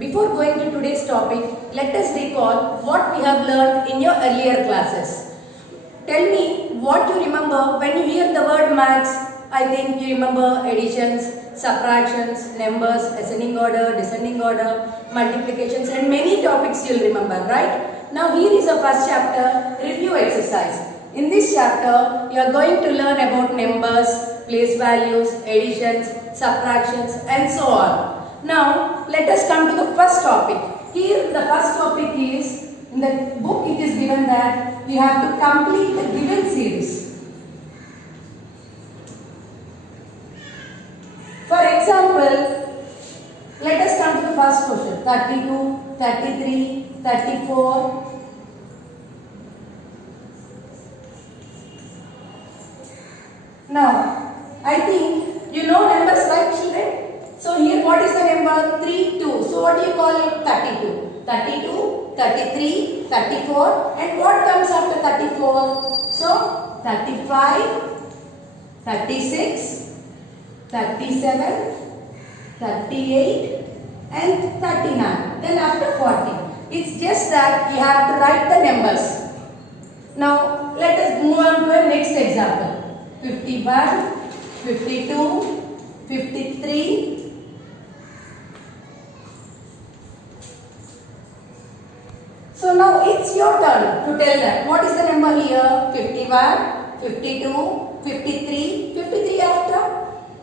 before going to today's topic, let us recall what we have learned in your earlier classes. Tell me what you remember when you hear the word maths. I think you remember additions, subtractions, numbers, ascending order, descending order, multiplications and many topics you will remember, right? Now here is a first chapter review exercise. In this chapter, you are going to learn about numbers, place values, additions, subtractions and so on. Now, let us come to the first topic. Here the first topic is, in the book it is given that you have to complete the given series. For example, let us come to the first question. 32, 33, 34. Now, I think you know numbers, right, children? So here what is the number? 3, 2. So what do you call it? 32. 32, 33, 34. And what comes after 34? So 35, 36, 37, 38 and 39. Then after 40. It's just that you have to write the numbers. Now let us move on to the next example. 51, 52, 53. So now it's your turn to tell that. What is the number here? 51, 52, 53, 53 after?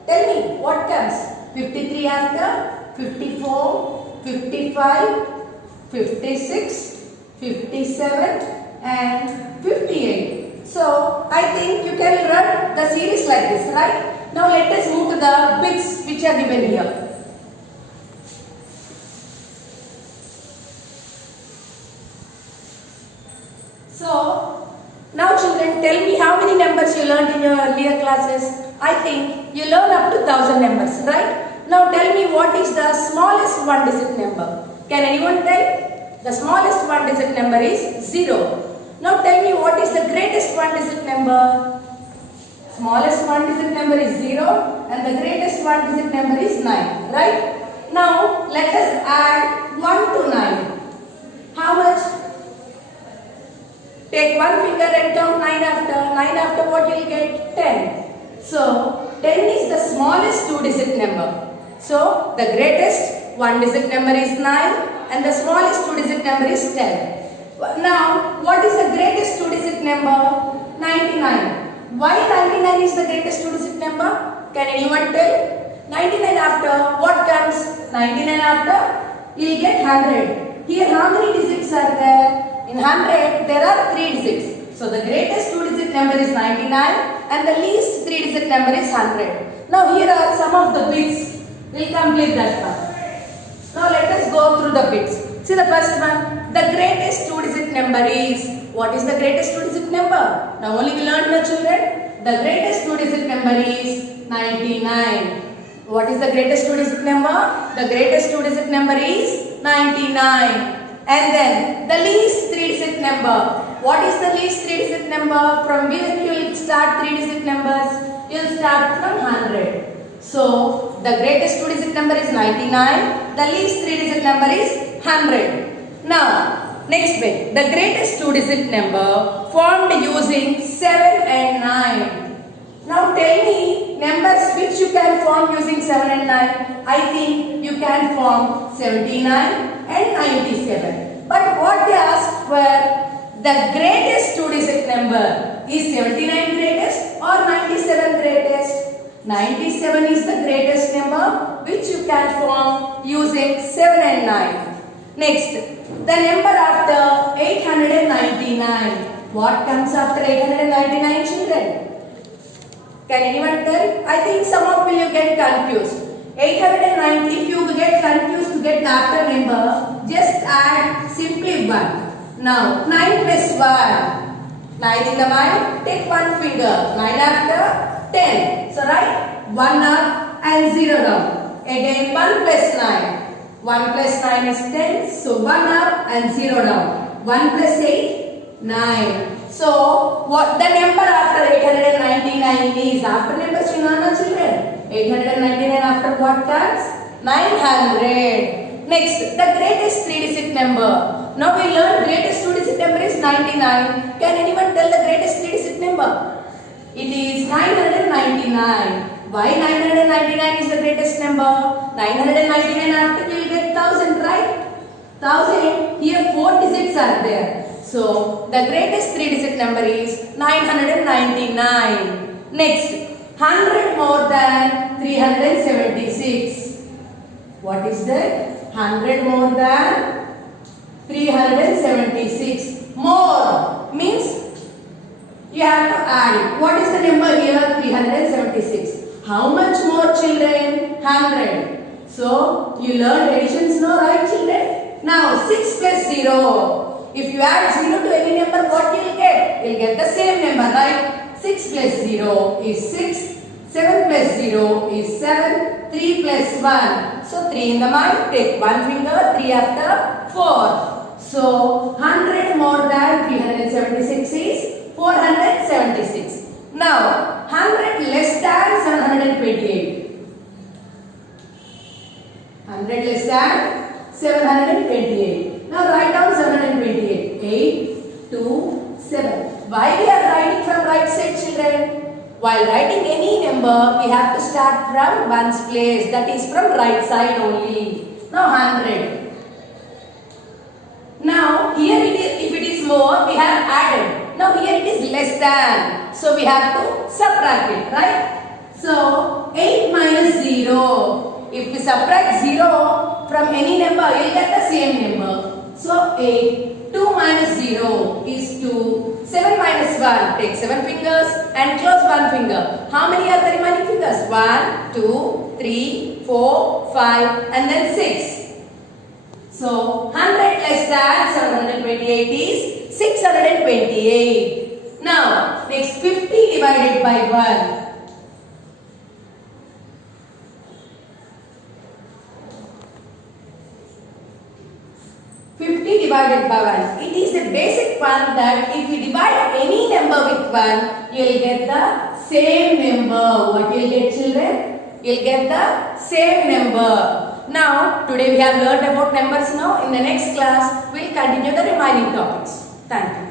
Tell me what comes? 53 after? 54, 55, 56, 57 and 58. So I think you can run the series like this, right? Now let us move to the bits which are given here. So, now children, tell me how many numbers you learned in your earlier classes. I think you learned up to 1000 numbers, right? Now tell me what is the smallest one digit number. Can anyone tell? The smallest one digit number is 0. Now tell me what is the greatest one digit number. Smallest one digit number is 0 and the greatest one digit number is 9, right? Now let us add 1 to 9. How much? Take one finger and count 9 after. 9 after what you will get? 10. So 10 is the smallest two digit number. So the greatest one digit number is 9 and the smallest two digit number is 10. Now what is the greatest two digit number? 99. Why 99 is the greatest two digit number? Can anyone tell? 99 after what comes? 99 after you will get 100. Here how many digits are there? In 100 there are 3 digits. So the greatest two digit number is 99 and the least 3 digit number is 100. Now here are some of the bits. We'll complete that one. Now let us go through the bits. See the first one. The greatest two digit number is. What is the greatest two digit number? Now only we learned the children. The greatest two digit number is 99. What is the greatest two digit number? The greatest two digit number is 99. And then the least 3 digit number. What is the least 3 digit number? From where you will start 3 digit numbers? You will start from 100. So the greatest 2 digit number is 99. The least 3 digit number is 100. Now next bit. The greatest 2 digit number formed using 7 and 9. Now tell me numbers which you can form using 7 and 9. I think you can form 79 and 97. But what they asked for, the greatest two digit number is 79 greatest or 97 greatest? 97 is the greatest number which you can form using 7 and 9. Next, the number after 899. What comes after 899 children? Can anyone tell? I think some of you get confused. 890, if you get confused to get the after number, just add simply 1. Now, 9 plus 1. 9 in the mind, take one finger. 9 after 10. So, write 1 up and 0 down. Again, 1 plus 9. 1 plus 9 is 10. So, 1 up and 0 down. 1 plus 8, 9. So, what the number after 899 is? After numbers you know, children. 899 after what comes? 900. Next, the greatest 3-digit number. Now we learned greatest 2-digit number is 99. Can anyone tell the greatest 3-digit number? It is 999. Why 999 is the greatest number? 999 after you will get 1000, right? 1000, here 4 digits are there. So, the greatest 3-digit number is 999. Next, 100 more than 376. What is that? 100 more than 376. More means you have to add it. What is the number here? 376. How much more, children? 100. So, you learned additions now, right, children? Now, 6 plus 0. If you add 0 to any number, what you will get? You will get the same number, right? 6 plus 0 is 6. 7 plus 0 is 7. 3 plus 1. So, 3 in the mind. Take one finger. 3 after 4. So, 100 more than 376 is 476. Now, 100 less than 728. 100 less than 728. Now, write down 728. 8, 2, 7. Why we are writing from right side, children? While writing any number, we have to start from ones place. That is from right side only. Now, 100. Now, here it is, if it is more, we have added. Now, here it is less than. So, we have to subtract it, right? So, 8 minus 0. If we subtract 0 from any number, you will get the same number. So, 8. 2 minus 0 is 2. 7 minus 1. Take 7 fingers and close 1 finger. How many are the remaining fingers? 1, 2, 3, 4, 5 and then 6. So, 100 less than 728 is 628. Now, next 50 divided by 1. 50 divided by 1. It is a basic one that if you divide any number with 1, you will get the same number. What you will get, children? You will get the same number. Now, today we have learned about numbers now. In the next class, we will continue the remaining topics. Thank you.